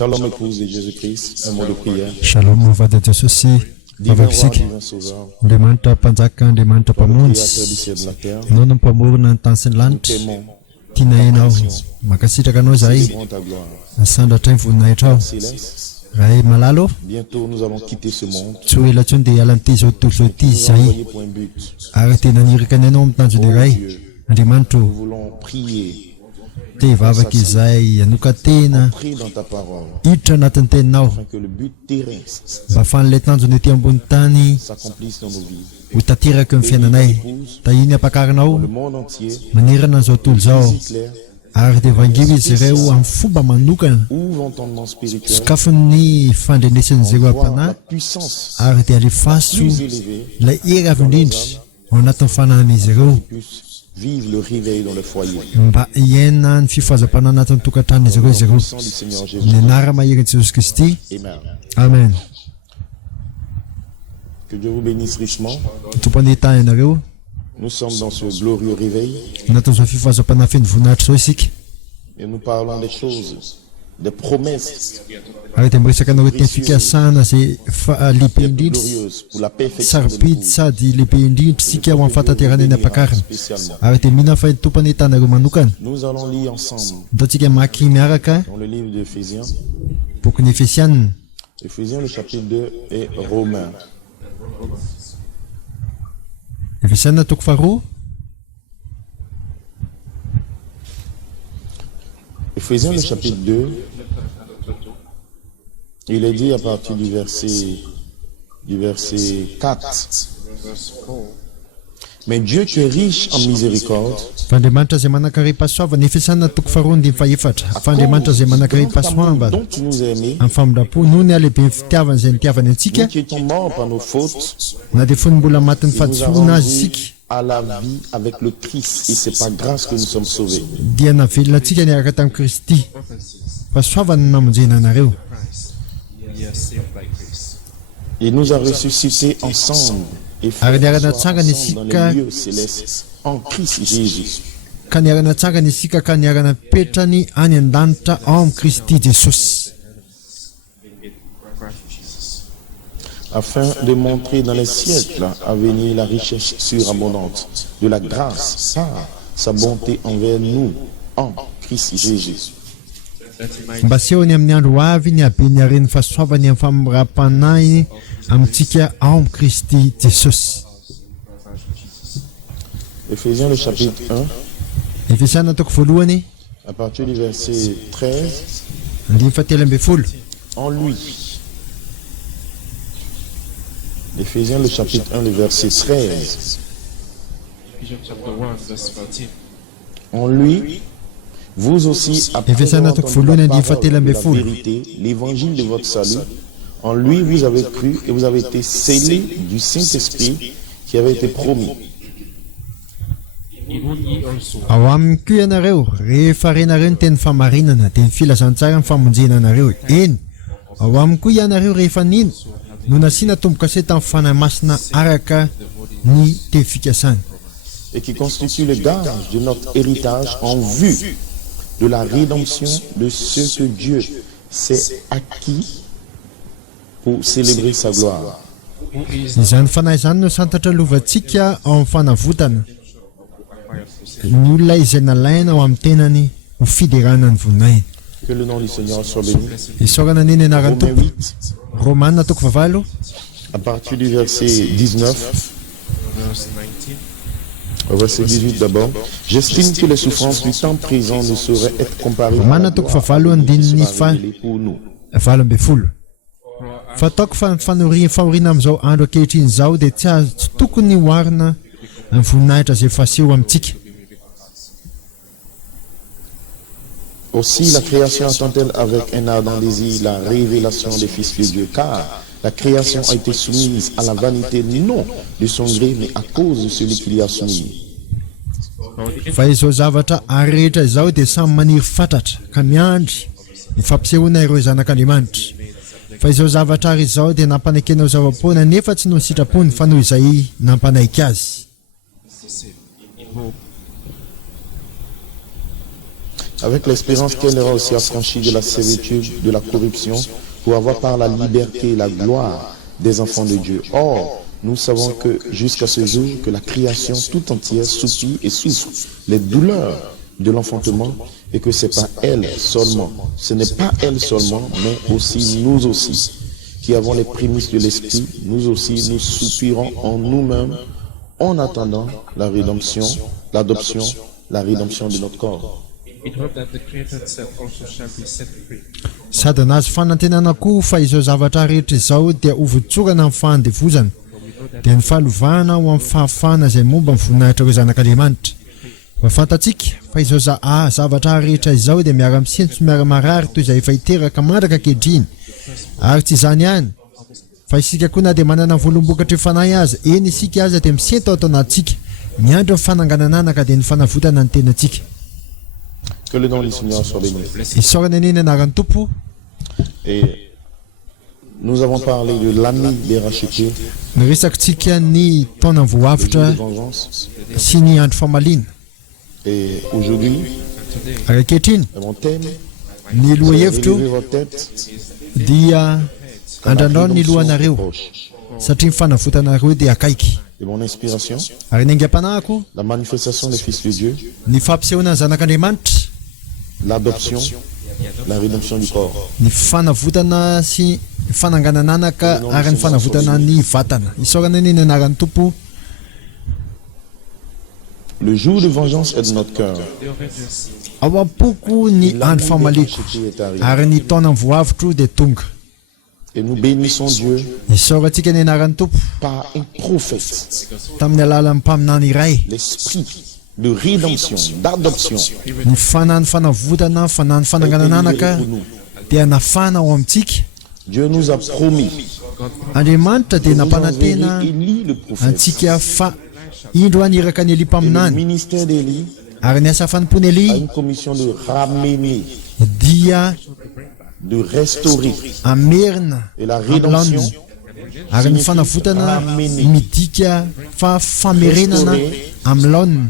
Shalom épouse de Jésus-Christ, un mot de prière. Shalom vady Jesosy Divin vavaka roi, isika. divin sauveur, Andriamanitra mpanjaka, Andriamanitra toi le mpamonjy, créateur du ciel et de la terre, ianao no mpamorona ny tany sy ny nous lanitra. t'aimons, Tiana ianao, mankasitraka anao zahay, célébrons ta gloire. sandratra ny voninahitra ao. Céleste, Rahay malalo, bientôt nous allons quitter ce monde, tsy ho ela intsony dia hiala an'ity zao tontolo zao ity nous zahay. envoyer pour un but. Ary tena nirika ny anao amin'ny tanjony iray. Andriamanitra, Nous voulons prier, te vavaka izay anoka tena prie dans ta parole, hiditra anatin'ny teninao, afin que le but terrestre mba ahafahan'ilay tanjony ety ambony tany s'accomplisse dans nos vies. ho tanteraka ny fiainanay. Tahiny apakarinao Le monde entier, manerana an'izao tontolo izao, Hitler, ary dia vangivy izy ireo amin'ny fomba manokana ouvre entendement spirituel, sokafon'ny fandrenesan'izay voit apanahy, la puissance ary dia alefaso plus élevée, ilay hery avy indrindra ao anatin'ny fanahin'izy ireo, puisse vivre le réveil dans le foyer. mba hiaina ny fifazam-panahy anatin'ny tokantran'izy ireo izy Au ireo. nom du Seigneur Jésus. Ny anara mahery Jesosy Kristy. Amen. Amen. Que Dieu vous bénisse richement. Tompony hitany ianareo Nous sommes dans ce glorieux réveil anatin'izao fifazam-panahy feno voninahitra zao isika, et nous parlons des choses, des promesses ary dia miresaka anao teny fikasana zay lehibe les plus indrindra, glorieuses pour la perfection de sarobidy l'épouse. sady lehibe indrindra sika ho amin'ny fataterana eny ampakariny. Spécialement. Ary dia mihina fa ny tompony hitanareo manokana. Nous allons lire ensemble Ataontsika maky miaraka dans le livre d'Éphésiens, boky ny Efesianina, Éphésiens le chapitre 2 et Romains. Efesianina toko faharoa, Éphésiens le chapitre 2, il est dit à partir du verset 4. Mais Dieu qui est riche en miséricorde, Fandriamanitra zay manankarim-pahasoavana. Efesianina toko faharoa andiny fahefatra. Fandriamanitra zay de notre amour manankarim-pahasoavana dont tu nous as aimés, amin'ny famindrapo noho ny alehibe ny fitiavana izay nitiavany antsika, nous qui étions morts par nos fautes, na dia fony mbola matin'ny il nous a fahadisoana azy rendus isika, à la vie avec le Christ. Et c'est par grâce que nous sommes sauvés. dia navelona antsika niaraka tamin'i Kristy. Fahasoavana no namonjena anareo. Il nous a ressuscités ensemble et fait Ary niarana asseoir tsangana ensemble dans isika, les lieux célestes en Christ Jésus, ka niarana tsangana isika ka niarana petrany any an-danitra ao amin'ny Kristy Jesosy, afin de montrer dans les siècles à venir la richesse surabondante de la grâce par sa bonté envers nous en Christ Jésus. mba sehony amin'ny andro avy ny habe ny hareny fahasoavany amin'ny famirampanahy amintsika ao amin'ny Kristy Jesosy. Éphésiens le chapitre 1, Efesianina toko voalohany à partir du verset 13, andimy fahatelo ambin'ny folo. en lui. Éphésiens le chapitre 1, le verset 13. En lui, vous aussi, après Ephésiens avoir toko entendu voalohany la andimy parole fahatelo de ambin'ny la folo. vérité, l'évangile de votre salut, en lui vous avez cru et vous avez été scellés du Saint-Esprit qui avait été promis. Ao aminy koa ianareo, rehefa renareo ny teny famarinana dia ny filazantsara ny famonjena anareo. Eny, ao aminy koa ianareo rehefa nino no nasiana tombo-kase tamin'ny fanahy masina araka ny tefikasany, Et qui constitue le gage de notre héritage en vue de la rédemption de ce que Dieu s'est acquis pour célébrer sa gloire. izany fanahy izany no santatra lovantsika ao amin'ny fanavotana ny olona izay nalaina ao amin'ny tenany ho fiderana ny voninahiny. Que le nom du Seigneur soit béni. Isaorana neny anaran'ny Romains tompo. 8, Romanina toko vavalo à partir du verset 19, au verset 18 d'abord. J'estime que les souffrances du temps présent ne sauraient être comparées à la Romanina toko gloire vavalo andininy fa révélée pour nous. valo ambin'ny folo. Fataoko fa ny fahoriana amin'izao andro ankehitriny izao dia tsy tokony hoarina amin'ny voninahitra izay faseho amintsika. Aussi la création attend-elle avec un ardent désir la révélation des fils de Dieu, car la création a été soumise à la vanité non de son gré, mais à cause de celui qui l'y a soumis. Fa izao zavatra arehetra izao dia samy maniry fatratra ka miandry ny fampisehoana ireo zanak'Andriamanitra. Fa izao zavatra ary izao dia nampanaikena zava-poana nefa tsy noho ny sitrapony fa noho izay nampanaiky azy. avec l'espérance qu'elle aura aussi affranchi de la servitude, de la corruption, pour avoir par la liberté la gloire des enfants de Dieu. Or, nous savons que jusqu'à ce jour, que la création tout entière soupire et souffre les douleurs de l'enfantement, et que c'est pas elle seulement, ce n'est pas elle seulement, mais aussi nous aussi, qui avons les prémices de l'Esprit, nous aussi, nous soupirons en nous-mêmes en attendant la rédemption, l'adoption, la rédemption de notre corps. in hope that the created self also shall be set free. sady anazy fanantenana koa fa izao zavatra rehetra izao dia hovotsorana amin'ny fandevozana dia ny fahalovana ho amin'ny fahafana izay momba mivonahitra ireo zanak'Andriamanitra. Fa fantatsika fa izao zavatra rehetra izao dia miara-misentso sy miara-marary toy izay efa hiteraka mandraka ankehitriny, ary tsy izany ihany fa isika koa na dia manana volombokatra fanahy aza, eny isika aza dia misento ato anatsika miandro ny fananganananaka dia ny fanavotana ny tenantsika. Que le nom du Seigneur soit béni. Isaorana eny anaran'ny Tompo. Et nous avons parlé de l'année des rachetés, Niresakintsika ny taona le jour voavitra de vengeance. sy ny andro famaliana. Et aujourd'hui, Ary ankehitriny mon thème, ny c'est lohahevitro relever votre tête, dia car la andrandrano ny rédemption est lohanareo proche. satria ny fanavotanareo dia akaiky. Et mon inspiration, Ary ny aingam-panahiko la manifestation des fils de Dieu, ny fampisehoana ny zanak'Andriamanitra, l'adoption, la rédemption du corps. ny fanavotana sy ny fananganananaka ary ny fanavotana ny vatana. Isaorana eny ny anaran'ny Tompo. Le jour de vengeance est de notre cœur. Ao am-poko ny andro famaliko est arrivé. ary ny taona voavitro dia tonga. Et nous bénissons Dieu Isaorantsika ny anaran'ny Tompo par un prophète, tamin'ny alalan'ny mpaminany iray, l'esprit de rédemption, d'adoption, ny fanany fanavotana fanany fananganananaka pour nous. dia nafana ao amintsika. Dieu nous a promis, Andriamanitra dia nous nampanantena enverrons Élie le prophète. antsika fa indro aniraka ny Eli Et le mpaminany, ministère d'Élie ary ny asa fanimpony a Eli une commission de ramener, dia de restaurer. amerina Et la amin'ny rédemption laoniny, ary ny fanavotana midika fa famerenana amin'ny laoniny,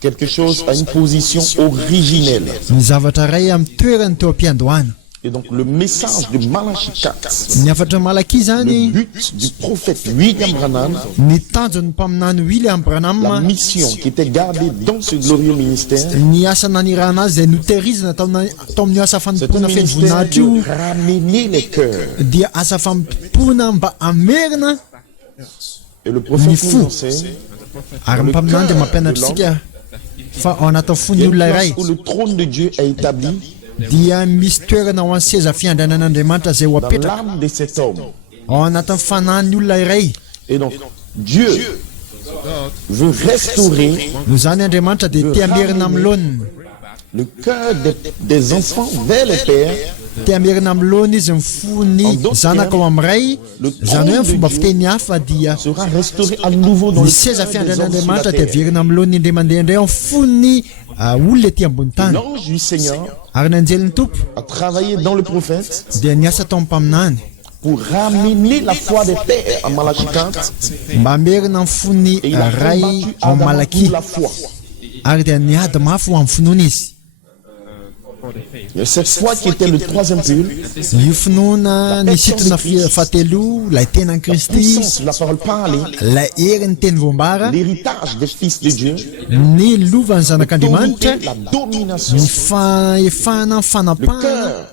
quelque chose à une position originelle. ny zavatra iray amin'ny toerany teo am-piandohana. Et donc le message de Malachi 4, Ny afatra malaki le zany but du prophète William Branham, ny tanjon'ny mpaminany William la Branham, mission qui était gardée dans ce glorieux ministère, ny asa nanirahana azy izay notehirizina tao amin'ny asa c'est un fanompoana feno ministère voninahitra io de ramener les cœurs. dia asa fampona mba amerina. Et le prophète Ni fou. nous enseigne, Ary ny mpaminany dia mampianatritsika fa ao anatin'ny il y fon'ny a une olona place iray où le trône de Dieu est établi dia misy toerana ho an'ny seza fiandranan'Andriamanitra izay ho dans apetraka l'âme de cet homme. ao anatin'ny fanahiny olona iray. Et donc Dieu veut restaurer No zany Andriamanitra dia tia amerina amin'ny laoniny, le cœur des enfants vers les pères. tia amerina amin'ny laona izy mifony zanaka ao amin'ny ray. Zany hoe ny fomba fiteny hafa dia Sera restauré à nouveau dans ny le seza cœur des hommes sur la fiandran'Andriamanitra dia terre. averina amin'ny laoniny indray mandeha indray ao fony olona ety ambony tany. L'ange du Seigneur Ary ny anjelin'ny Tompo a travaillé dans le prophète dia niasa tao amin'ny mpaminany pour ramener la foi des pères en Malachi 4 mba amerina amin'ny fony et il a ray combattu ao Adam Malaki, pour la foi. ary dia niady mafy ho amin'ny finoana izy. Et cette foi qui était le troisième pull, Io finoana ny sitona fahatelo, ilay tenan'i Kristy, puissance de la parole parlée, ilay herin'ny teny voambara, l'héritage des fils de Dieu, ny lovan'ny zanak'Andriamanitra, l'autorité, la domination, ny fahefana, le fanapahana, cœur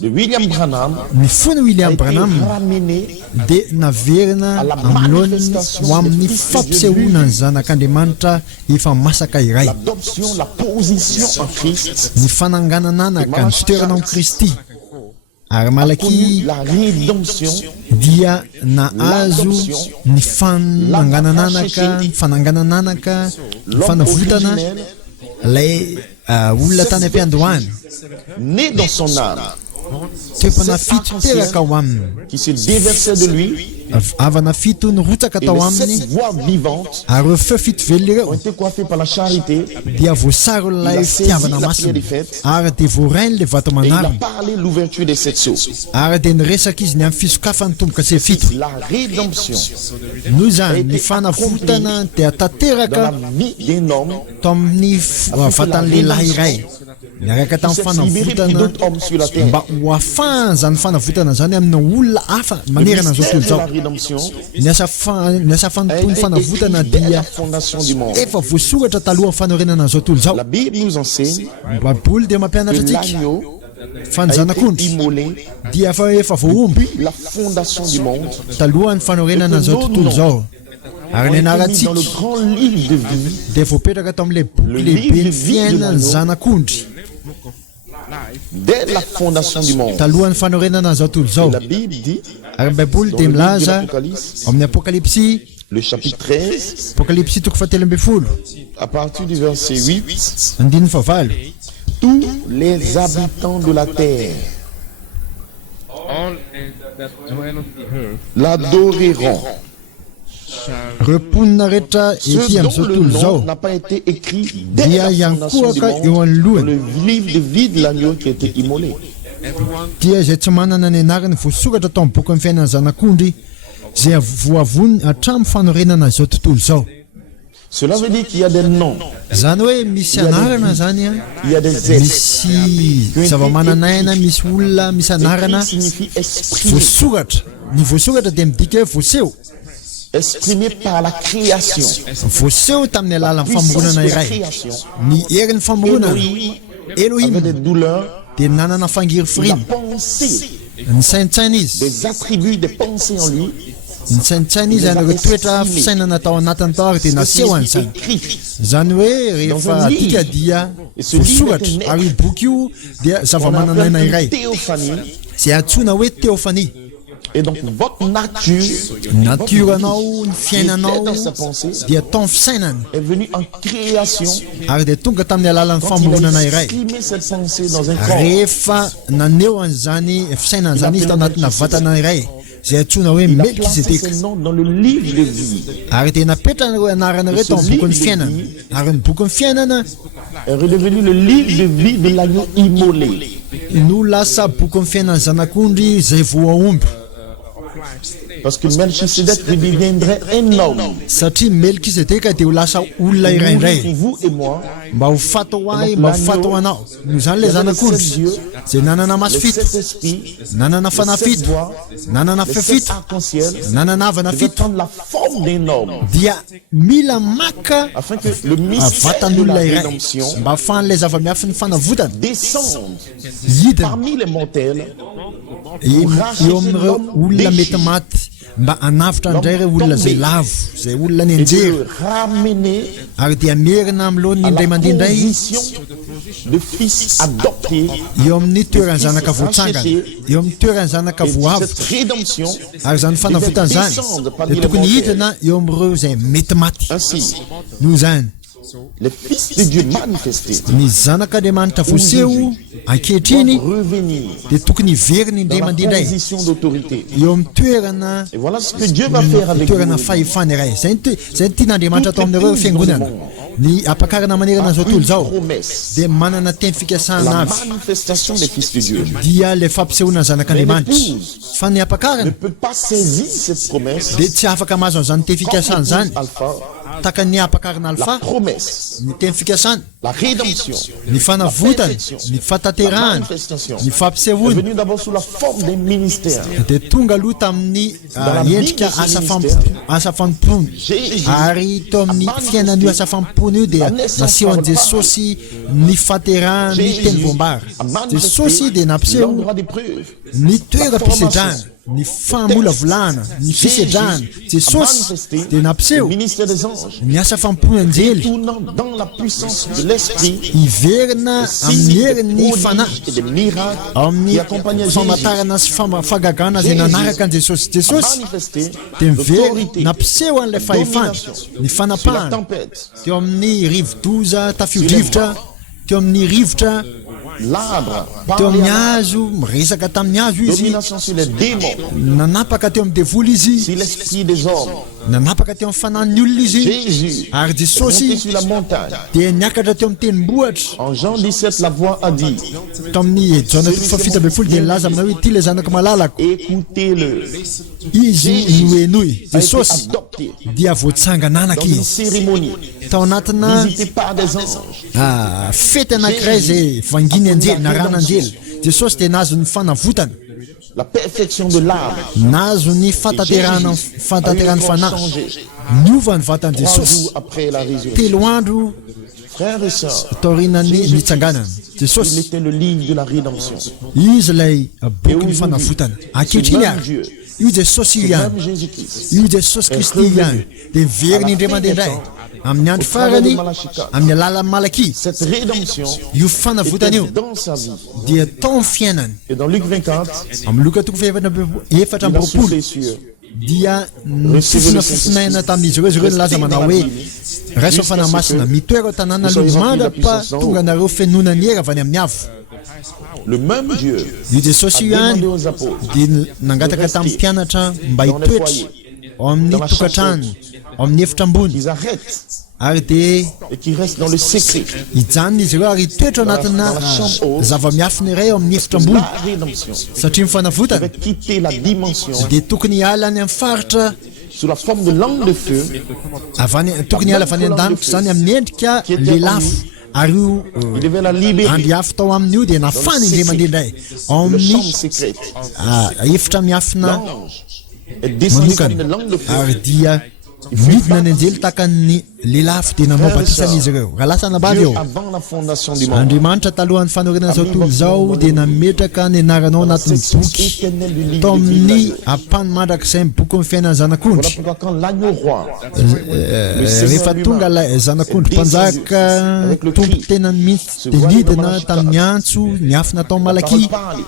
de William Branham ny fony William a été Branham ramené dia naverina amin'ny laoniny ho amin'ny fampisehoana ny zanak'Andriamanitra efa masaka iray, l'adoption, la position en Christ, ny fananganananaka ny toerana amin'ny Kristy. Ary Malaki connu la rédemption, dia nahazo ny fananganananaka, ny fananganananaka, ny l'homme fanavotana originel, ilay olona tany am-piandohana, né dans son âme, toepana fito teraka ao aminy, qui se déversait de lui, avana fito nyrotsaka et tao les aminy, sept voix vivantes ary ireo feo fito velona ont ireo été coiffées par la charité. dia voasary ilay fitiavana masina, ary dia voarainy le vato Et il a manariny, parlé l'ouverture des sept sceaux. ary dia niresaka izy ny amin'ny fisokafany tomboka se fito. La rédemption Noho zany ny fanavotana dia dans tanteraka la vie d'un homme tao amin'ny vatan'ny lehilahy iray, niaraka tamin'ny puisse être libéré, puis fanavotana d'autres hommes sur la terre. mba ho afahany zany fanavotana zany amina olona hafa Le manerana zao mystère tontolo de la zao. rédemption Ny asa fanontony a été fanavotana écrit dès dia la fondation du monde. efa voasoratra taloha fanorenana zao tontolo zao. La Bible nous enseigne Baboly dia que mampianatra antsika l'agneau fa ny a été zanak'ondry immolé dia efa voaomby depuis la fondation du monde. talohan'ny fanorenana zao tontolo zao. Ary ny On a été mis anarantsika dans le grand livre de vie. dia voapetraka tao amin'ilay boky lehibe ny fiainany zanak'ondry Dès la fondation du monde. talohan'ny fanorenana zao tontolo zao. La Bible dit, Ary ny baiboly dans dia le livre de milaza l'Apocalypse, amin'ny apokalipsy le chapitre 13, apokalipsy toko fahatelo ambin'ny folo à partir du verset 8, andininy favalo. tous les habitants de la terre All that dwell on the earth l'adoreront. shall Reponina rehetra Ce ety dont amin'izao le tontolo nom zao n'a pas été écrit dès dia la ihany fondation du koa ka eo monde dans anoloany le livre de vie de l'agneau qui a été immolé. everyone dia izay tsy manana ny anarany voasoratra tao amin'ny boky amin'ny fiainana zanak'ondry zay voavony hatramin'ny fanorenana zao tontolo zao. Cela veut dire qu'il y a des noms, Zany hoe misy anarana zany a, il y a des êtres. misy zava-mananaina, misy olona misy anarana Écrit signifie exprimé, voasoratra. Ny voasoratra dia midika hoe voaseho. exprimé par la création. Voaseho tamin'ny alalan'ny Puissance famoronana de la iray. création. Ny herin'ny famoronana Elohim Elohim avait des douleurs, dia nanana la fangirifiriny. pensée, Ny saintsaina izy, des attributs, des pensées en lui. ny saintsaina izy ary toetra fisainana tao anatiny tao ary dia naseho an'izany. Écrit. Zany hoe rehefa dika dia voasoratra ary io boky io dia On zava-mananaina appelle iray une théophanie. zay antsoina hoe théophanie. Et donc votre nature Naturanao, ny qui fiainanao était dans sa pensée dia tao fisainana est venue en création. ary dia tonga tamin'ny alalan'ny Quand il famoronana a iray. exprimé cette pensée dans un corps, Rehefa naneo an'izany fisainana zany izy tao anatina vatana iray zay antsoina hoe il a placé Melkisedeka. ses noms dans le livre de vie. Ary dia napetrana ireo anarana ireo tao amin'ny bokin'ny fiainana. Ary ny bokin'ny fiainana Est redevenu le livre de vie de l'agneau immolé. no lasa bokin'ny fiainana zanak'ondry zay voaomby. Parce que Melchisedec deviendrait un homme. Satria Melkisedeka dia ho lasa olona iray Pour indray vous et moi, mba ho fato ahy mba ho fato anao. No zany le zanak'ondry zay nanana maso les fito, sept esprits, nanana les fana sept fito, voix, nanana les fe sept fito, arcs-en-ciel, nanana avana devaient fito, prendre la forme d'un homme dia mila maka afin que le mystère de la vatan'olona iray rédemption mba ahafahan'ilay zava-miafy ny fanavotana descende hidina parmi les mortels eo amin'ireo olona mety maty mba hanavitra indray ireo olona zay lavo, zay olona ny et de anjery, le ramener ary dia merina amin'lohan'ny à indray la mandeha indray position de fils adopté. eo amin'ny toerany zanaka voatsangana, eo amin'ny toerany zanaka Et voavo. cette rédemption, Ary zany fanavotana zany dia tokony hidina eo amin'ireo zay mety maty. ainsi, Noho zany les fils de Dieu manifestés ny zanak'Andriamanitra voaseho ankehitriny doivent revenir dia tokony hiveriny dans indray la mandeha indray position d'autorité. eo amin'ny toerana Et voilà ce que Dieu va faire avec toerana vous. fahefana iray. Zay ny tian'Andriamanitra atao amin'ireo fiangonana. Ny ampakarana manerana zao tontolo zao Promesse, dia manana teny fikasana la avy manifestation des fils de Dieu. dia le fampisehoana zanak'Andriamanitra. Fa ny Ne ampakarana peut pas saisir cette promesse. dia tsy afaka mahazo an'izany teny fikasana zany. Alpha, Taka ny ampakarana la alfa promesse, ny teny fikasana, la rédemption, ny fanavotana, ny la fataterahana, manifestation ny est fampisehoana venue d'abord sous la forme d'un ministère. dia tonga aloha tamin'ny endrika asa fampony ary teo amin'ny fiainan'io asa fampony io dia nasehoan'i Jesosy ny faterahana ny teny voambara. Jesosy dia L'homme nampiseho aura des preuves. ny toeram-pisedrana, ny famolavolana, ny fisedrana. Jesosy dia Le nampiseho ministère des anges, ny asa fampony anjely tournant dans la puissance de l'esprit, hiverina amin'ny herin'ny fanahy et des miracles amin'ny qui accompagnent Jésus famantarana sy fagagana zay nanaraka an Jesosy. Jesosy manifesté dia l'autorité, mivery nampiseho an'ilay fahefana, ny sur la fanapahana tempête, teo amin'ny rivo-doza tafio-rivotra, teo amin'ny rivotra l'arbre, teo parlait amin'ny à hazo miresaka tamin'ny hazo izy, domination sur les démons, nanapaka teo amin'ny devoly izy, sur l'esprit des hommes. nanapaka teo amin'ny fanan'ny olona izy, Jésus ary est monté Jesosy sur la montagne. dia niakatra teo amin'ny tendrombohitra. En Jean 17, la voix a dit, Tao amin'ny Jona 7:12 dia nilaza aminao hoe ity le zanako malalako, écoutez-le. izy no henoy. A été Jesosy adopté dia voatsangananaka dans une izy cérémonie tao anatina visitée par des anges. fety anankiray izay vanginy anjely na ran'anjely. Jesosy dia nazo ny fanavotana, La perfection de l'âme. nazo ny fataterahana fanahy, niova ny vatany 3 Jesosy jours après la résurrection. telo andro Frères et sœurs, taorinany nitsanganana. il Jesosy était le livre de la rédemption. izy lay boky ny fanavotana. Ankehitriny ary io Jesosy io ihany, Même Jésus-Christ. io Jesosy Kristy io ihany dia miveriny indray indray amin'ny andro farany amin'ny alalan'ny Malaki. Cette rédemption Io fanavotana io était dans sa vie. dia tao amin'ny fiainany. Et dans Luc 24, Amin'ny Loka 4:4 il a soufflé sur dia nifofona fofonaina tamin'izy ireo nilaza manao hoe raiso fanamasina mitoera ao tanàna aloha mandrapa tonga anareo fenonany era avy any amin'ny avo. le même Dieu. Io Jesosy io Demandez ihany aux apôtres dia nangataka tamin'ny mpianatra mba hitoetra ao amin'ny tokantrano, ao amin'ny efitra ambony, qu'ils arrêtent ary dia et qu'ils restent dans le secret. hijanona izy ireo ary hitoetra ao anatina zava-miafina iray ao amin'ny efitra ambony La rédemption satria mifanavotana avait quitté la dimension dia tokony hiala any amin'ny faritra sous la forme de langue de feu. tokony hiala avy any an-danitra zany amin'ny endrika lelafo ary io Il devait la libérer andry afo tao amin'io dia nafana indray mandehandray ao de la chambre amin'ny secrète. efitra miafina L'ange est descendu comme manokana une langue de feu. ary dia midina ny anjely takan'ny lelafo dia nanao batisan'izy ireo. Raha lasa nabavy Dieu, eo avant la fondation du monde, Andriamanitra talohan'ny fanorenana zao tontolo zao dia nametraka ny anaranao anatin'ny boky éternel du livre tao de vie amin'ny d'Israël. ampany mandrakizay ny boky ny fiainan'ny Voilà zanak'ondry. pourquoi quand l'agneau roi, Rehefa tonga ilay zanak'ondry mpanjaka tompo tenany mihitsy dia nidina tamin'ny antso ny afo natao Malaki, parle,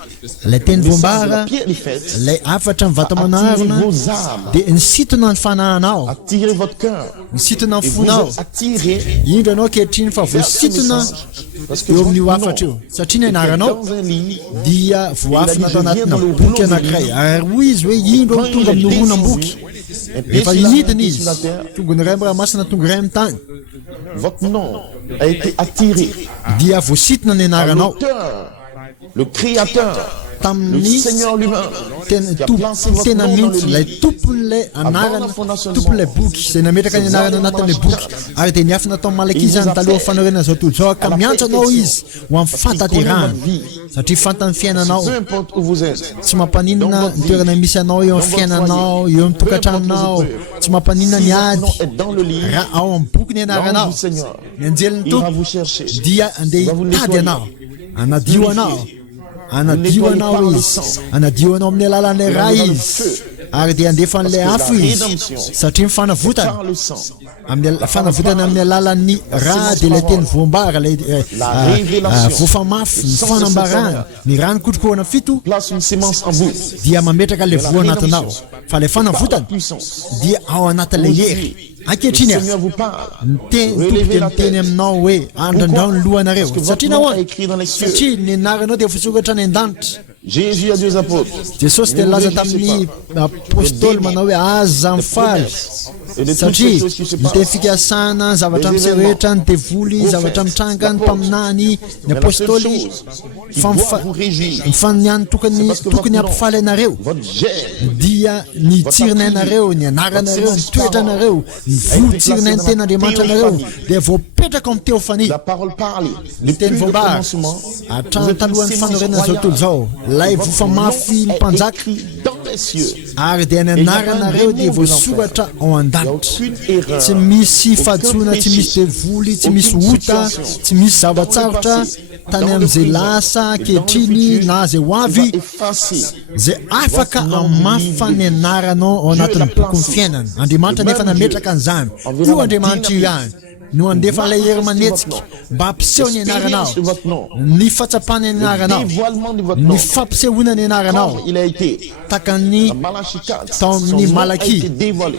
ilay teny de voambara, la pierre des fêtes, ilay afatra ny vata attirez manarona vos âmes, dia nisitona ny fanahanao, attirez votre cœur. nisitona ny Et vous fonao. êtes attirés Indro anao kehitriny fa voasitona parce que eo votre amin'io nom afatra io satria ny était anaranao dans un lit. dia voafina tao anatina boky anankiray ary hoy izy hoe indro Quand ny il tonga est amin'ny roana descendu, boky un pied rehefa sur la mer, un inidina pied izy sur la terre, tonga ny ray amin'ny rahamasina tonga ray amin'ny tany votre nom a été attiré. dia voasitona ny anaranao L'auteur, le créateur, le tamin'ny Seigneur lui-même, tena qui a placé votre tena nom dans le mihitsy ilay livre. tompon'ilay anarana tompon'ilay boky izay nametraka ny anarana anatin'ilay boky ary dia niafina tao Malaki izany taloha fanorenana zao tontolo zao ka miantso anao izy ho amin'ny fataterahana satria fantany fiainanao. Peu importe où vous êtes, Tsy mampaninona ny toerana misy anao eo amin'ny fiainanao, eo amin'ny tokantranonao, tsy mampaninona ny si votre ady nom est dans le livre, raha ao amin'ny boky ny l'ange anaranao, du Seigneur ny anjelin'ny ira tompo vous chercher. dia andeha hitady anao, anadio anao, anadio anao izy, anadio anao amin'ny alalan'ilay ra izy ary dia andefa an'ilay afo izy satria mifanavotana Par le sang, fanavotana amin'ny alalan'ny ra dia ilay teny voambara ilay voafamafy ny fanambarana ny rano kotrokoana fito place une sémence en vous. dia mametraka ilay voa anatinao fa ilay fanavotana dia ao anatin'ilay hery. Ankehitriny Le ary Seigneur vous parle. miteny aminao hoe andrandrao ny lohanareo satria Votre nom nahoana est écrit dans les cieux. satria ny anaranao dia vosoratra any an-danitra. Jésus a dit aux apôtres, Jesosy dia nilaza tamin'ny apôstôly manao hoe aza mifaly satria ny teny fikasana zavatra amin'izay rehetra ny devoly zavatra mitranga ny mpaminany ny apôstôly fa niany tokony hampifaly anareo votre gêne, dia ny tsirina anareo, ny anaranareo, ny toetra anareo, ny votsirina ny ten'Andriamanitra anareo dia voapetraka amin'ny teofania. la parole parlée, Ny teny depuis le voambara commencement, hatrany talohan'ny fanorenana zao tontolo zao lay vofamafy ny mpanjaka écrit dans les cieux. ary dia ny anaranareo dia voasoratra ao an-danitra. Tsy misy fahadsoana, tsy misy devoly, tsy misy ota, tsy misy zavatsarotra tany amin'izay lasa ankehitriny na zay ho avy Effacé. zay afaka amafa ny anaranao ao anatin'ny boky ny fiainana. Andriamanitra nefa nametraka an'izany. Io Andriamanitra io ihany no andefa ilay hery manetsika mba hampiseho ny anaranao, Expérience de votre nom. ny fatsapana ny anaranao, Dévoilement de votre ny nom. fampisehoana ny anaranao Il a été. takan'ny Malachi 4. Tao Son amin'ny nom a Malaki. été dévoilé.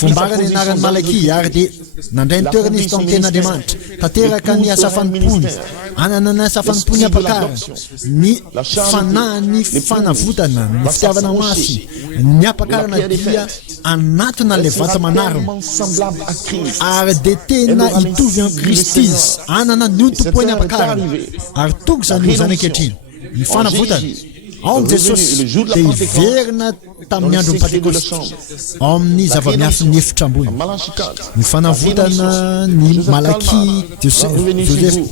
voambara ny anaran'ny Malaki ary dia nandray ny toerana izy tao amin'ny ten'Andriamanitra tanteraka ny asa fanompony anana ny asa fanompony apakara ny fanahy ny fanavotana ny fitiavana masy ny apakarana dia anatona le vata manarina ary de tena hitovy amin'ny Kristy izy anana ny ontom-poany apakarana ary tonga zany io zany ankehitriny ny fanavotana ao amin'ny Jesosy dia hiverina tamin'ny andron'ny Pentekoste ao amin'ny zava-miafy ny efitra ambony ny fanavotana ny Malaky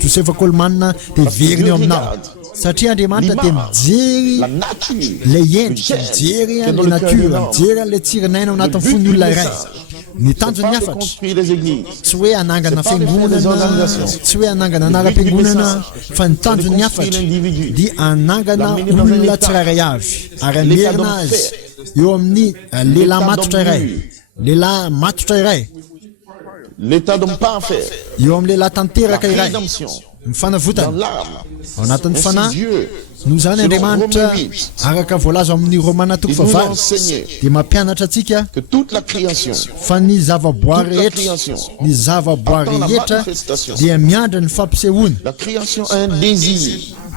Josefa Kolmanina dia hiverina eo aminao satria Andriamanitra dia mijery le endrika mijery le natiora mijery le tsirinaina ao anatin'ny fon'ny olona iray ny tanjony afatra tsy hoe anangana fiangonana tsy hoe anangana anara-piangonana fa ny tanjony afatra dia anangana olona tsirairay avy ary amerina azy eo amin'ny lehilahy matotra iray lehilahy matotra iray eo amin'ny lehilahy tanteraka iray ny fanavotana ao anatin'ny fanahy noho zany Andriamanitra araka voalaza amin'ny Romana 9:8 dia mampianatra antsika fa ny zavaboary rehetra ny zavaboary rehetra dia miandry ny fampisehoana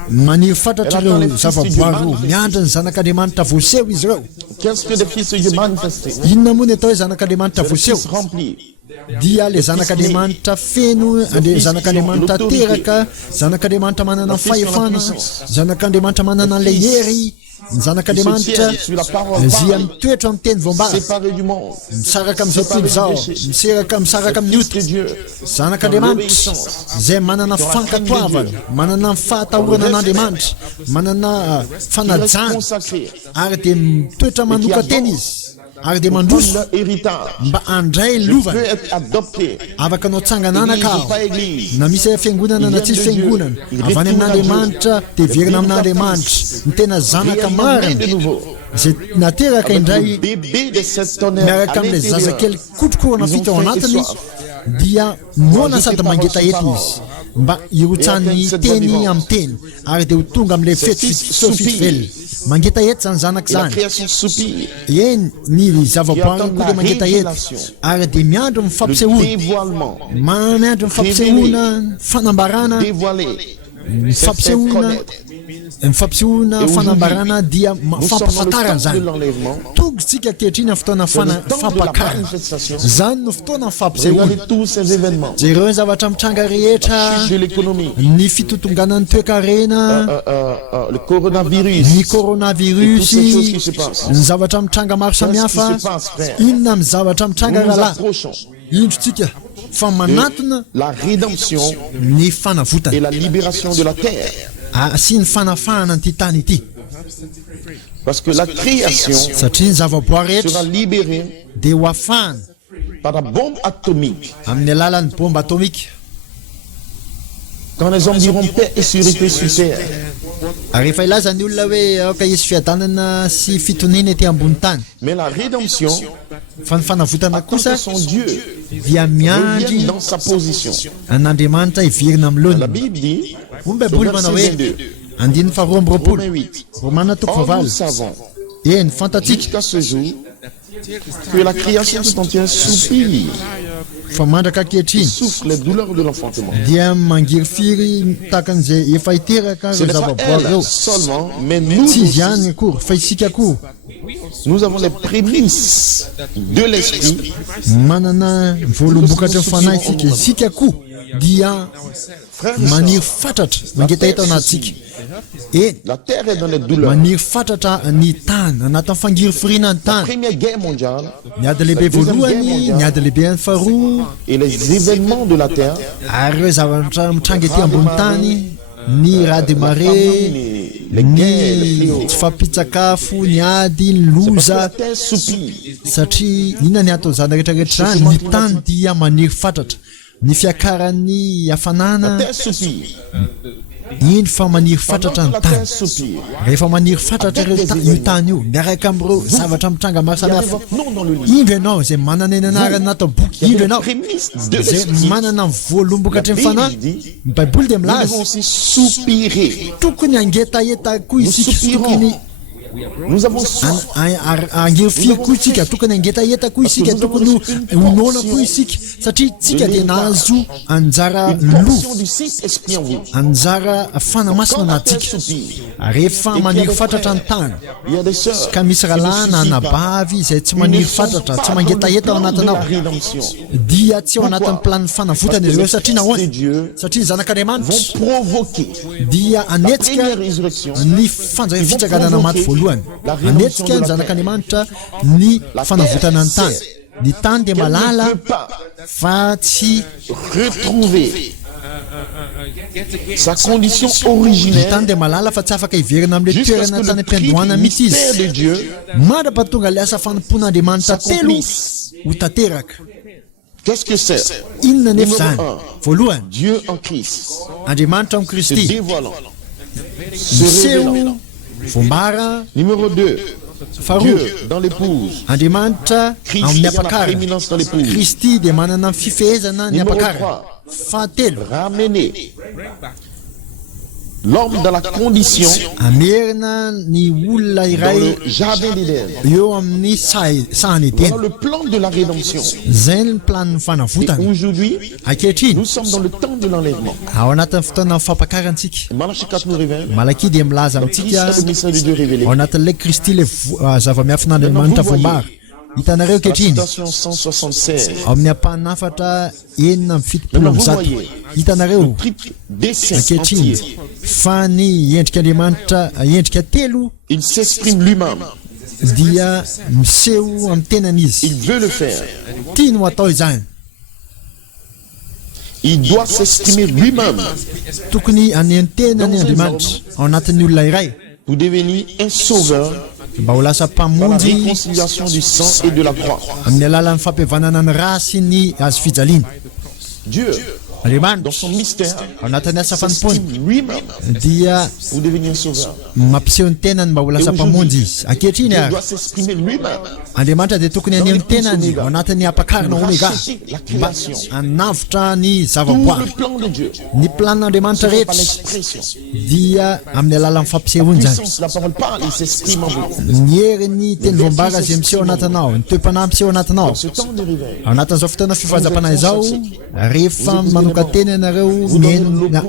maniry fatratra ireo zavaboary io miandry ny zanak'Andriamanitra voaseho izy ireo inona moa ny atao hoe zanak'Andriamanitra voaseho dia le zanak'Andriamanitra feno zanak'Andriamanitra teraka zanak'Andriamanitra manana fahefana zanak'Andriamanitra manana le hery ny zanak'Andriamanitra zay mitoetra amin'ny teny voambara misaraka amin'izao tontolo izao misaraka amin'ny ota zanak'Andriamanitra zay manana fankatoavana manana fahatahorana an'Andriamanitra manana fanajana ary dia mitoetra manoka teny izy ary dia mandroso mba andray ny lovana afaka anao tsangananaka na misy fiangonana na tsisy fiangonana avy any amin'Andriamanitra dia verina amin'Andriamanitra ny tena zanaka marina zay nateraka indray miaraka amin'ilay zazakely kotrokorana fito ao anatiny dia noana sady mangeta ety izy mba hirotsany teny amin'ny teny ary dia ho tonga amin'ilay fety velona mangeta ety zany zanaka zany eny ny zavaboary koa dia mangeta ety ary dia miandro ny fampisehoana miandro ny fampisehoana fanambarana ny fampisehoana fanambarana dia fampafantarana zany tongotsika ankehitriny amin'ny fotoana fampakarana zany no fotoana ny fampisehoana jereo ny zavatra mitranga rehetra ny fitotonganan'ny toe-karena ny coronavirus ny zavatra mitranga maro samihafa inona amin'ny zavatra mitranga rahalahy indrotsika fa manatona ny fanavotana sy ny fanafahana an'ity tany ity satria ny zavaboary rehetra dia ho afahana amin'ny alalan'ny bombe atomika ary rehefa ilaza ny olona hoe aoka hisy fiadanana sy fitoniana ety ambony tany fa ny fanavotana kosa dia miandry an'Andriamanitra hiverina amin'ny lony hoy ny Baiboly manao hoe 2:8 Romana 9:8 eny fantatsika que la création tout entière soupire, fa mandraka ankehitriny souffre les douleurs de l'enfantement. dia mangiry-firy takan'izay efa hiteraka Ce ireo n'est pas zavaboary elle ireo seulement, mais nous tsy aussi, ihany akory fa isika koa nous avons les prémices de l'esprit. manana voalombokatra ny fanahy isika koa dia Frères et maniry sœurs, fatratra mangeta eto anatsika eny la terre est dans les douleurs. maniry fatratra ny tany anatin'ny fangirifirina ny tany Première guerre mondiale ny ady lehibe voalohany ny ady lehibe ny faharoa et les événements de la terre, ary ireo zavatra mitranga ety ambony tany ny rady mare ny tsy fampitsakafo ny ady ny parce que la loza terre soupire. satria inona ny atao zany rehetrarehetra zany ny tany dia maniry fatratra ny fiakaran'ny La hafanana terre soupire. iny fa maniry Pendant fatratra que ny la tany terre soupire, rehefa maniry fatratra io tany io miaraka amin'ireo zavatra mitranga maro il y a samihafa votre nom dans le livre. indro ianao zay manana ny anarany natao boky Il y indro a les ianao prémices de zay l'esprit. manana ny voalombokatra ny La fanahy Bible dit, ny baiboly dia nous milaza devons aussi soupirer. tokony angetaeta koa Nous isika sy soupirons. tokony Nous avons soif. Angefiry koa isika tokony angetaeta koa isika tokony honona koa isika satria tsika dia nahazo anjara lo Du Saint-Esprit en vous. anjara fanamasina anatsika rehefa maniry fatratra ny tany Il y a des sœurs. ka misy rahalahy na anabavy izay tsy maniry fatratra tsy mangetaeta ao de anatinao la rédemption dia tsy ao anatin'ny plan'ny fanavotana izy ireo satria de nahoany Dieu satria ny zanak'andriamanitra vont provoquer dia anetsika première résurrection. ny fitsakanana maty voalohany anetsika ny zanak'andriamanitra ny fanavotana ny tany ny tany dia malala Ne peut pas fa tsy retrouver sa condition ny originelle tany dia malala fa tsy afaka hiverina amin'le jusqu'à ce toerana que tany le triple am-piandohana mihitsy mystère de izy Dieu mandrapatonga le asa fanompon'andriamanitra telo ho tanteraka qu'est-ce que c'est? inona nefa zany Numéro un. voalohany Dieu en Christ andriamanitra am se Kristy dévoilant, se miseho révélant. vombara Numéro 2, faharoa Dieu dans l'épouse. andriamanitra Christ amin'ny ayant la apakara prééminence dans l'épouse. Kristy dia manana ny fifehezana ny Numéro apakara trois. fahatelo Ramener l'homme dans la condition amerina ny olona dans iray le jardin d'Éden. eo amin'ny sahany Voilà edena le plan de la rédemption. zay ny plan'ny Et fanavotana aujourd'hui, ankehitriny nous sommes dans le temps de l'enlèvement. ao anatin'ny fotoana fampakarantsika Malachie 4 nous révèle. malaky dia milaza Christ amintsika est le mystère de Dieu révélé. ao anatin'ilay kristy le zava-miafin'andriamanitra vombara hitanareo La ankehitriny citation 176. ao amin'ny ampahanafatra enina amin'ny fitopolo Maintenant, amby vous zato voyez hitanareo triple dessein ankehitriny entier. fa ny endrik'andriamanitra endrika telo Il s'exprime lui-même. dia miseho amin'ny tenan'izy Il veut le faire. tia no atao izany Il doit s'exprimer lui-même tokony aneny tenany andriamanitra ao anatin'ny olona iray pour devenir un sauveur mba ho lasa par la mpamonjy réconciliation du sang et de la croix. amin'ny alalan'ny fampihavanana ny ra sy ny azo fijaliana Dieu, dans andriamanitra son mystère, ao anatin'ny asa fanompony s'exprime lui-même dia pour devenir un sauveur. mampiseho ny tenany mba ho lasa mpamonjy izy ankehitriny Dieu ary doit s'exprimer lui-même andriamanitra dia tokony aneny tenany ao anatin'ny apakarina pour omega racheter la mba création. anavotra ny Tout zavaboary le plan de Dieu, ny planin'andriamanitra c'est par rehetra l'expression. dia amin'ny alalan'ny fampisehoany zany Puissance, la parole parle, il s'exprime en vous. ny heriny teny vombara zay miseho anatinao ny toe-panahy miseho anatinao Ce temps de réveil, ao anatin'izao fotoana fifazapanahy izao rehefa manoka teny ianareo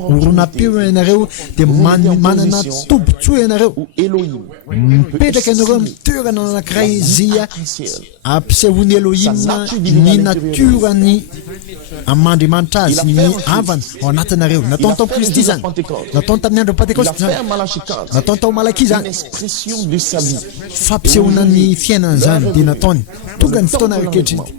oronapeo ianareo dia manana tombotsoa ianareo où Elohim mipetraka ianareo amin'ny toerana anankiray zia ciel, ampisehoany elohima ny naturany amandriamanitra azy ny havana ao anatinareo nataony tao kristy zany nataony tamin'ny andro il a pentecoste fait zany Malachie 4, nataony tao malaky une zany expression de sa vie. fampisehoana ny fiainana zany dia nataony tonga ny fotoana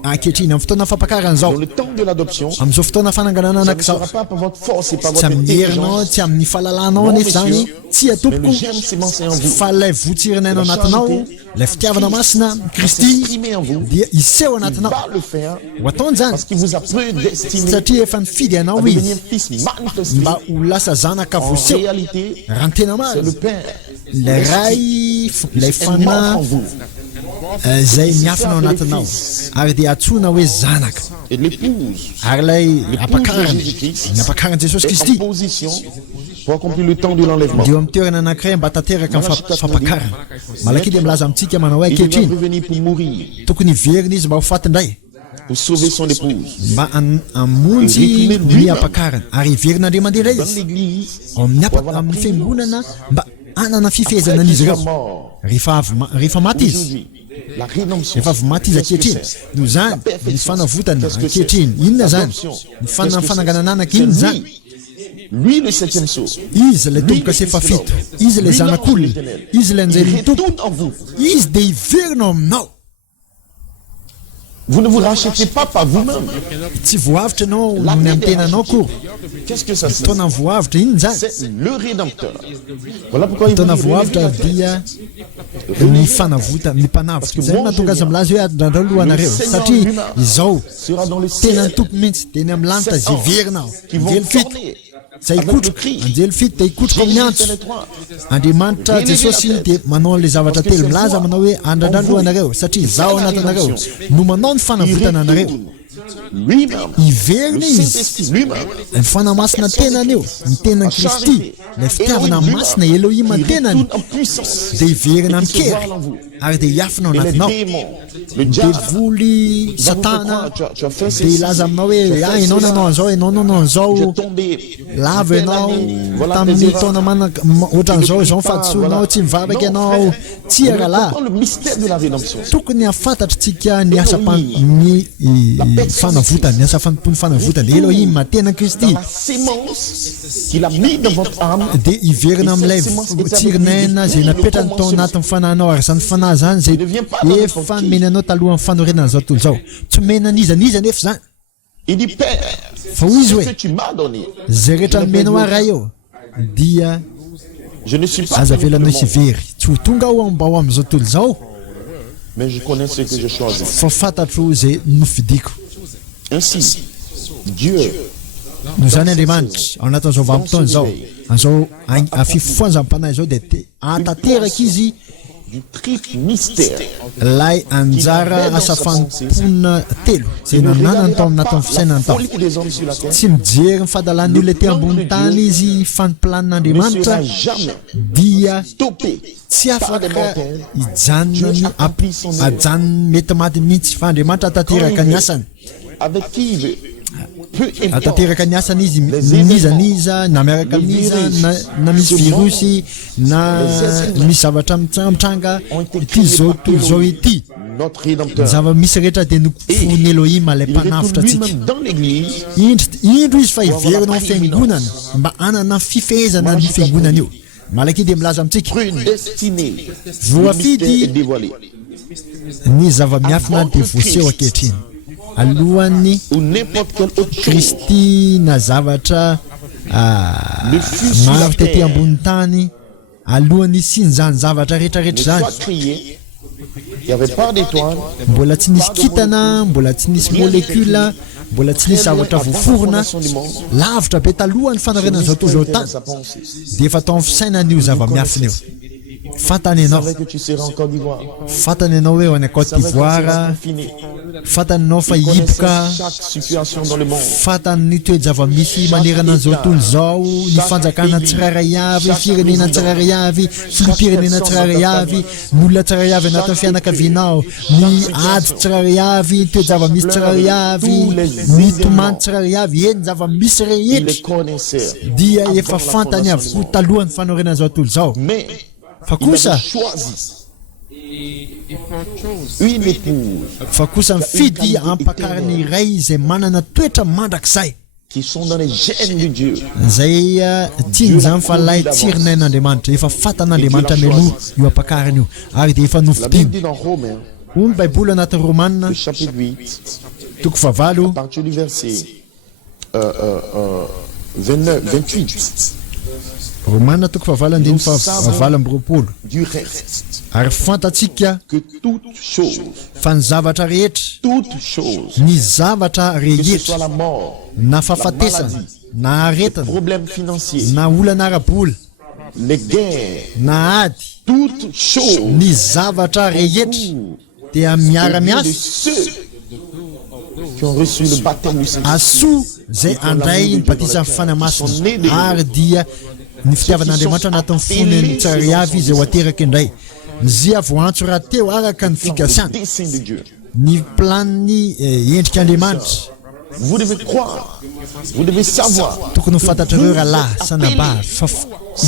ankehitriny amin'ny fotoana fampakarana zao Dans le temps de l'adoption, ça amin'izao fotoana fananganana ne anak'izao sera pas par votre force et par tsy votre amin'ny herinao intelligence, tsy amin'ny fahalalanao nefa zany tsy mais atompoko le germe s'émancé en vous. fa ilay votsirinay anatinao ilay fitiavana masina kristy S'exprimer en vous, dia iseho il anatinao va le faire ho ataony zany parce qu'il vous a prédestiné satria efa nifidy à anao devenir izy fils manifesté. mba ho lasa zanaka En voaseho réalité, raha ny tena c'est le mazy Père. ilay ray ilay C'est un mort en fanahy vous. zay miafina ao anatinao ary dia atsoina hoe zanaka Et l'épouse, ary ilay apakarany Jésus-Christ, ny apakaran Jesosy est en Kristy position pour accomplir le temps de l'enlèvement. dia eo amin'ny toerana anankiray mba tanteraka ny fampakarana malaky dia milaza amintsika manao hoe Il devra ankehitriny revenir pour mourir, tokony hiverina izy mba ho fatindray pour sauver son épouse. mba amonjy ny apakarana ary hiverin'andriamandeha Dans izy l'église, ao amin'ny fiangonana mba anana fifehezana an'izy ireo mort, rehefa maty izy aujourd'hui, la rédemption, rehefa avy maty izy qu'est-ce que ankehitriny c'est? no zany ny fanavotana ankehitriny inona zany ny fananganana anaka C'est inona zany lui le septième sceau. izy ilay tomboka sy efafito izy ilay zanak'olona izy ilay Il anjelin'ny est tompo tout en vous. izy dia hiverinao aminao Vous ne vous rachetez pas par vous-même. tsy voavitra anao ny amin'ny tenanao koa Qu'est-ce que ça c'est? fotoana voavitra inona zany C'est le Rédempteur. Voilà pourquoi il fotoana vous dit voavitra dia ny fanavota ny mpanavitra zay mahatonga azy milaza hoe adrandra lohanareo satria izao sera dans le tena ny ciel tompo mihitsy teny amin'ny lanitra zay hiverinao qui vont anjely fito tourner zay avec le ikotroka cri. anjely fito dia ikotroka amin'ny Jésus antso pénétrera. andriamanitra jesosy dia manao an'ilay zavatra telo milaza manao hoe andrandra lohanareo satria zaho anatinareo no manao ny fanavotana anareo lui-même, Iverina le izy Saint-Esprit lui-même, ny fanamasina tenany io ny tenany Kristy ilay fitiavana masina Elohim qui tenany retourne en puissance dia iverina et qui se mikery voile en vous. ary dia hiafina ao Et les anatinao démons, le dia diable, voly va vous faire satana croire, tu as fait dia ceci, ilaza aminao tu as hoe fait ianao cela, nanao an'izao ianao nanao tu es an'izao tombé, lava ianao voilà tamin'ny tes taona erreurs. ohatran'izao Tu izao ne pries pas, nyfadisoanao voilà. tsy mivavaka Non, ianao frère, tsy on doit aralahy comprendre le mystère de la rédemption. tokony hafantatritsika ny asa Elohim. ny fanavotany ny asa fanompony fanavotany Elohim tena Dans Kristy la sémence qu'il a mis dans votre âme, dia iverina amin'ilay tsironena zay napetrany tao anatin'ny fanahinao ary zany fanahy zany zay efa nomeny anao talohan'ny fanorenana zao tontolo zao tsy menanizaniza nefa zany il dit Père, fa hoy izy ce hoe que tu m'as donné, zay rehetra nomenao ahy raha eo dia je ne suis pas aza venu pour le velanao sy monde, very tsy ho tonga aho mba ho amin'izao tontolo zao mais je connais ce que je choisis. fa fantatro zay nofidiko Ainsi, Dieu, noho zany Andriamanitra ao anatin'izao vanim-potoana zao an'izao fifoanjam-panahy zao dia atanteraka izy du triple mystère, lay anjara asa fanompoana telo zay nananany tao anatin'ny fisainany tao folie des hommes sur la terre tsy mijery ny fahadalan'ny olona ety ambony tany izy fanoplanin'Andriamanitra ne sera jamais dia stoppé tsy afaka hijanona ajanony mety maty mihitsy fa Andriamanitra atanteraka ny asany avec qui il veut. Peu importe, atanteraka ny asany izy nizaniza na miaraka amin'iza na misy virusy na misy zavatra mitranga ity zao tontolo zao ity notre Rédempteur, zava-misy rehetra dia nofony Elohim ilay il retourne mpanavotra atsika lui-même dans l'église. indro izy fa iverinao fiangonana mba anana fifehezana ny fiangonana io malaky dia milaza amintsika Prédestiné, voafidy le mystère est dévoilé. ny zava-miafina dia voaseho ankehitriny alohan'ny Ou n'importe quelle autre chose Kristy na zavatra maro tety ambony tany alohan'ny siny zany zavatra rehetrarehetra zany soit créé, il n'y avait pas d'étoile, mbola tsy nisy kitana mbola tsy nisy molécule mbola tsy nisy zavatra voaforona lavitra be talohan'ny fanarenana zao tontolo zao dans tany sa pensée. dia efa tao amin'ny fisainan'io zava-miafina io fantany Il ianao savait que tu seras en Côte d'Ivoire. fantany ianao hoe ho any Côte Il savait que tu seras d'Ivoire confiné. fantany ianao fa Il connaissait hiboka chaque situation dans le monde. fantany ny toe-java-misy manerana an'izao tontolo zao ny fanjakana tsirairay avy firenena tsirairay avy filopirenena tsirairay avy ny olona tsirairay avy anatin'ny fianakavianao ny ady tsirairay avy ny toe-java-misy tsirairay avy ny tomany tsirairay avy eny zava-misy Il rehetra les connaissait. dia efa fantany avokoa talohan'ny fanorenana zao tontolo zao Mais fa il avait kosa choisi If I chose une épouse fa kosa mifidy ampakariny iray zay manana toetra mandrakizay qui sont dans les gènes de Dieu. zay tiany zany fa lay tsirinain'Andriamanitra efa fantan'Andriamanitra meno io ampakariny io ary dia efa La Bible nofidiny dit dans Romains, hoy ny baiboly anatin'ny Romanina le chapitre 8, toko favalo à partir du verset 29, 28, Romanina toko favalo andiny favalo amby roapolo du reste, ary fantatsika que toute chose, fa ny zavatra rehetra toute chose, ny zavatra que ce soit rehetra la mort, na fahafatesana na aretana problème financier, na olana arabola les guerres, na ady toute chose, ny zavatra rehetra dia au milieu de miara-miasa ceux qui ont reçu le baptême du Saint-Esprit. asoa zay andray ny batisa fanamasina ary dia ny fitiavan'Andriamanitra anatin'ny foniny tsirairay avy izy ho ateraka indray zay voantso raha teo araka ny Le fikasana dessein de Dieu. ny planiny endrik'Andriamanitra Vous devez croire, vous devez savoir. tokony ho fantatrareo rahalahy sanabary fa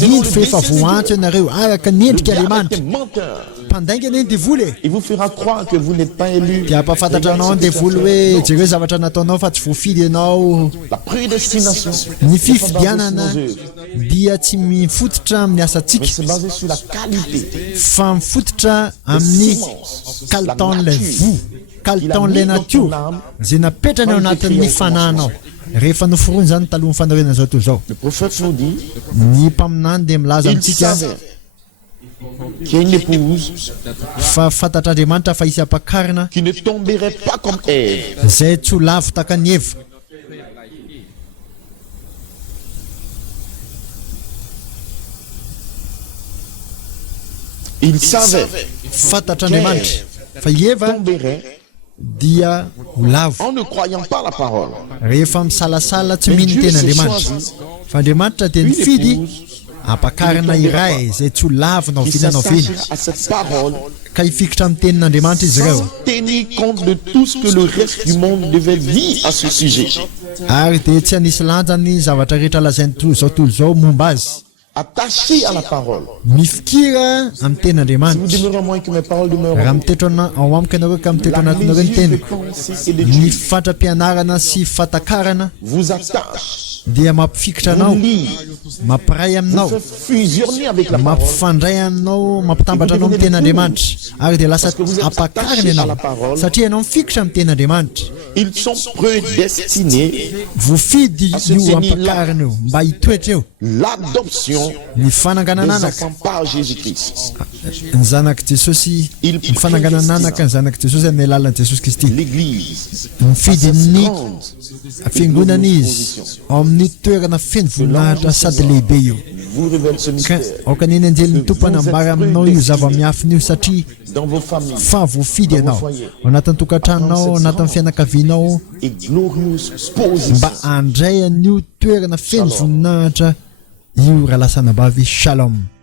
indro fa efa voantso ianareo araka ny Le endrik'Andriamanitra diable est menteur. mpandaingana eny devoly e Il vous fera croire que vous n'êtes pas élu. dia ampafantatra anao ny devoly hoe jereo zavatra nataonao fa tsy voafidy ianao La prédestination ny n'est pas basée sur fifidianana nos œuvres, dia tsy mifototra amin'ny mais asantsika c'est basé sur la qualité, fa mifototra amin'ny kalitaon'ilay vo kalitaon'ilay natiora zay napetrany ao anatin'ny fanahinao rehefa noforony zany talohan'ny fanarenana zao tontolo zao le prophète nous dit, ny mpaminany dia milaza il amintsika savait qu'il y a une épouse fa fantatr'Andriamanitra fa isy ampakarina qui ne tomberait pas comme Ève. zay tsy ho lavo taka ny Eva Il savait fantatr'Andriamanitra fa i Eva tomberait dia ho lavo en ne croyant pas la parole. rehefa misalasala tsy Mais mino Dieu tena s'est Andriamanitra choisi fa Andriamanitra dia une nifidy épouse ampakarina iray izay tsy ho lavina ho qui vinana ho vina s'attache à cette parole ka hifikitra amin'ny tenin'Andriamanitra izy ireo sans tenir compte de tout ce que le reste du monde devait dire à ce sujet. ary dia tsy anisy lanjany zavatra rehetra lazainy zao tontolo zao momba azy Attaché à la parole. mifikira amin'ny Si tenin'Andriamanitra vous demeurez en moi et que mes paroles demeurent raha en vous, mitetro ao amiko ianareo ka mitetro la anatinareo ny mesure de teniko pensée et de ny Dieu fatra-pianarana sy fatakarana vous attache, dia mampifikitra vous anao lie, mampiray aminao vous fait fusionner avec la parole. mampifandray anao mampitambatra anao amin'ny tenin'Andriamanitra ary dia lasa ampakarina ianao satria ianao mifikitra amin'ny tenin'Andriamanitra Ils sont prédestinés voafidy io ampakarina io mba hitoetra eo l'adoption ny des fananganananaka enfants par Jésus-Christ. ny zanaka Jesosy ny fananganananaka ny zanaka Jesosy amin'ny alalan'i Jesosy Kristy L'Église, mifidy ny grande fiangonana izy ao amin'ny toerana feno voninahitra sady lehibe io vous révèle ce ka mystère aokan'iny anjelin'ny tompana ambara aminao io zava-miafina io satria dans vos familles fa voafidy ianao ao anatin'ny tokantranonao ao anatin'ny fianakavianao et glorieuse position. mba handray an'io toerana feno voninahitra io raha lasanabavy shalom.